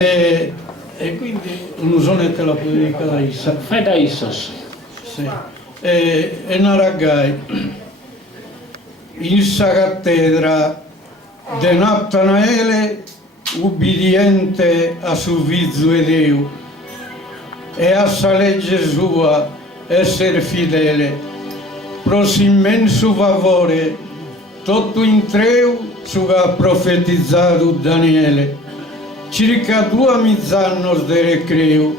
E quindi un'usonetta la può dedicare a Issa. Fai da Issos. Sì. E Naragai, Issa cattedra de Nattanaele, ubbidiente a su vizu e Deu, e a sa legge sua essere fidele, pros immenso favore, tutto in treu su che ha profetizzato Daniele. Circa 2000 anni de recreo,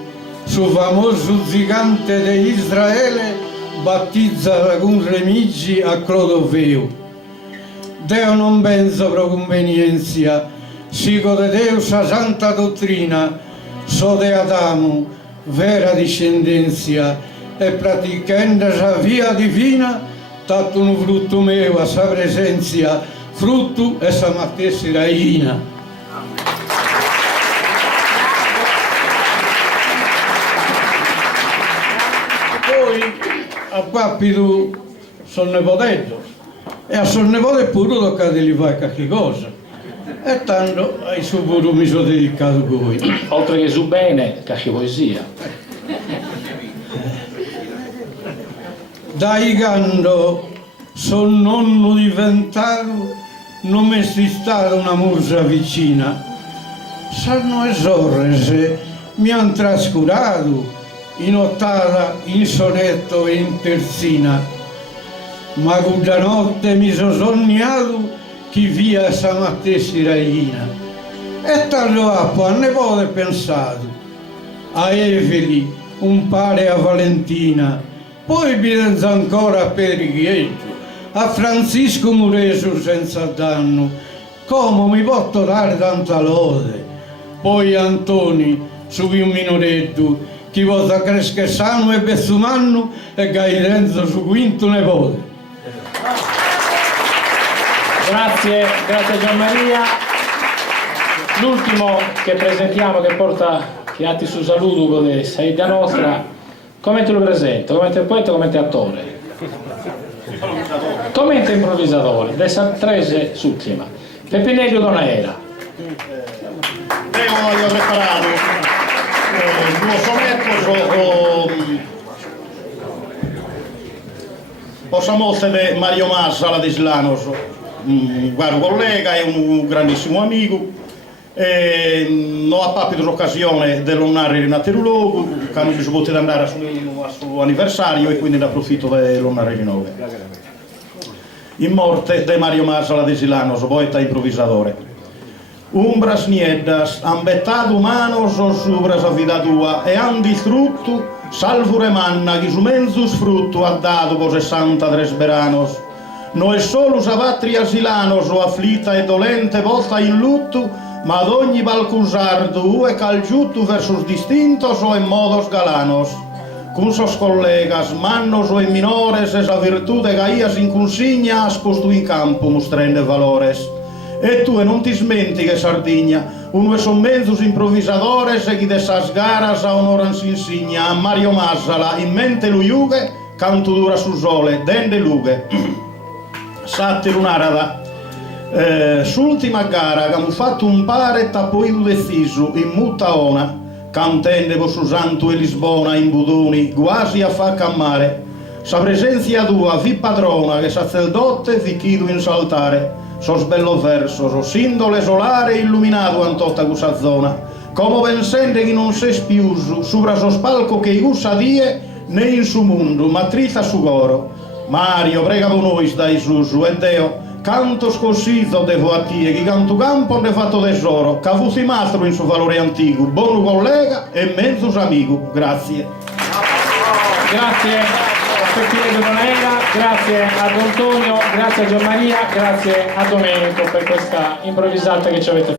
su famoso gigante de Israele, battizza con remigi a Clodoveo. Deo non pensa pro convenienza, sigo de Deo sa santa dottrina, so de Adamo, vera discendenza, e praticando sa via divina, tatto un frutto meo a sa presenza, frutto e sa mattessi raina. Poi a Pappidu sono nipotetto e a suo nipote pure tocca di gli fare qualche cosa, e tanto ai suo pure mi sono dedicato con voi. Oltre che su bene, qualche poesia. Dai quando son nonno diventato non mi è stata una musa vicina, sanno le sorre se mi han trascurato in ottava, in sonetto e in terzina, ma quella notte mi sono sognato che via stamatessi raina, e tanto appo a nipote pensato, a Eveli, un pare a Valentina, poi penso ancora a Perichietto, a Francisco Mureso senza danno, come mi posso dare tanta lode, poi Antoni, su un minoretto, chi vota cresce sano e bessumanno e Gairenzo su quinto nipote. Grazie Gianmaria. L'ultimo che presentiamo, che porta gli atti su saluto di Saida Nostra, come te lo presento? Come te poeta, come te attore? Come te improvvisatore, dessa trese succhima. Pepinello Donaera. Io ho preparato due sonetti, possiamo essere Mario Massa, la di Slanos, un caro collega e un grandissimo amico. Non ha capito l'occasione di l'onnare in altro luogo, che non si poteva andare al suo anniversario, e quindi ne approfitto di l'onnare di nuovo. In morte di Mario Massa, la di Slanos, poeta improvvisatore. Umbras nieddas, ambetado humanos subras a vida tua, e han distrutto, salvure manna, che su mensus frutto ha dato po 63 veranos. No è solus a patria silanos, o afflitta e dolente, posta in lutto, ma ad ogni balcusardo, e calgiutto versus distintos o in modos galanos. Con sos collegas, mannos o in minores, esa virtute caías in consigna, has posto in campo, mostrende valores. E tu non ti smenti che Sardegna, uno son menzus improvvisadores e chi de sas garas a onoran si insigna, a Mario Massala, in mente lui uge, canto dura su sole, dende lughe. Satti lunarada, s'ultima gara, che hanno fatto un pare tappoido deciso, in mutaona, cantende po su Santo e Lisbona, in Buduni, quasi a fa cammare. Sa presenza tua, vi padrona, che sacerdote vi chido in saltare. Sos bello verso, sos sindole solare illuminato in tutta questa zona, come pensende che non sei spiuso, sopra sos palco che i gussa die, né in su mondo, ma trita su coro. Mario, prega per noi stai su, e Deo, canto scoscizo devo a tie, che canto campo ne fatto tesoro, che avuti mastro in suo valore antico, buono collega e mezzo amico. Grazie. Grazie a Pepinello Donaera, grazie ad Antonio, grazie a Gianmaria, grazie a Domenico per questa improvvisata che ci avete fatto.